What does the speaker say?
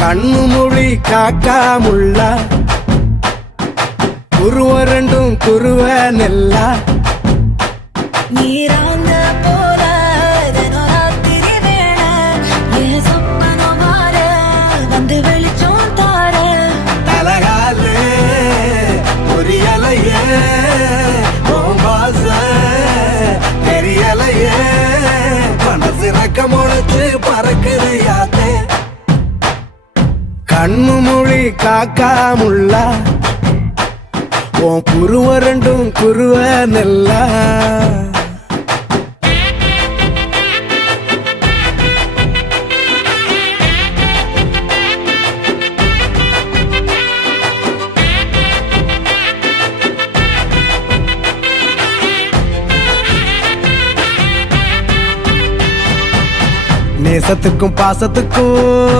கண்ணு மொழி காக்காமுள்ள குருவ ரெண்டும் குருவ நெல்லா நீராங்க போல ராத்திரி வேள என் சொப்பனம் மாற வந்து வெளிச்சம் தார தலகாலே புரியலையே பாச தெரியலையே மனசு ரக்க முளைச்சு பறக்குது யாத்தே கண்ணு மொழி காக்காமுள்ள உன் குருவ ரெண்டும் குருவ நெல்லா நேசத்துக்கும் பாசத்துக்கும்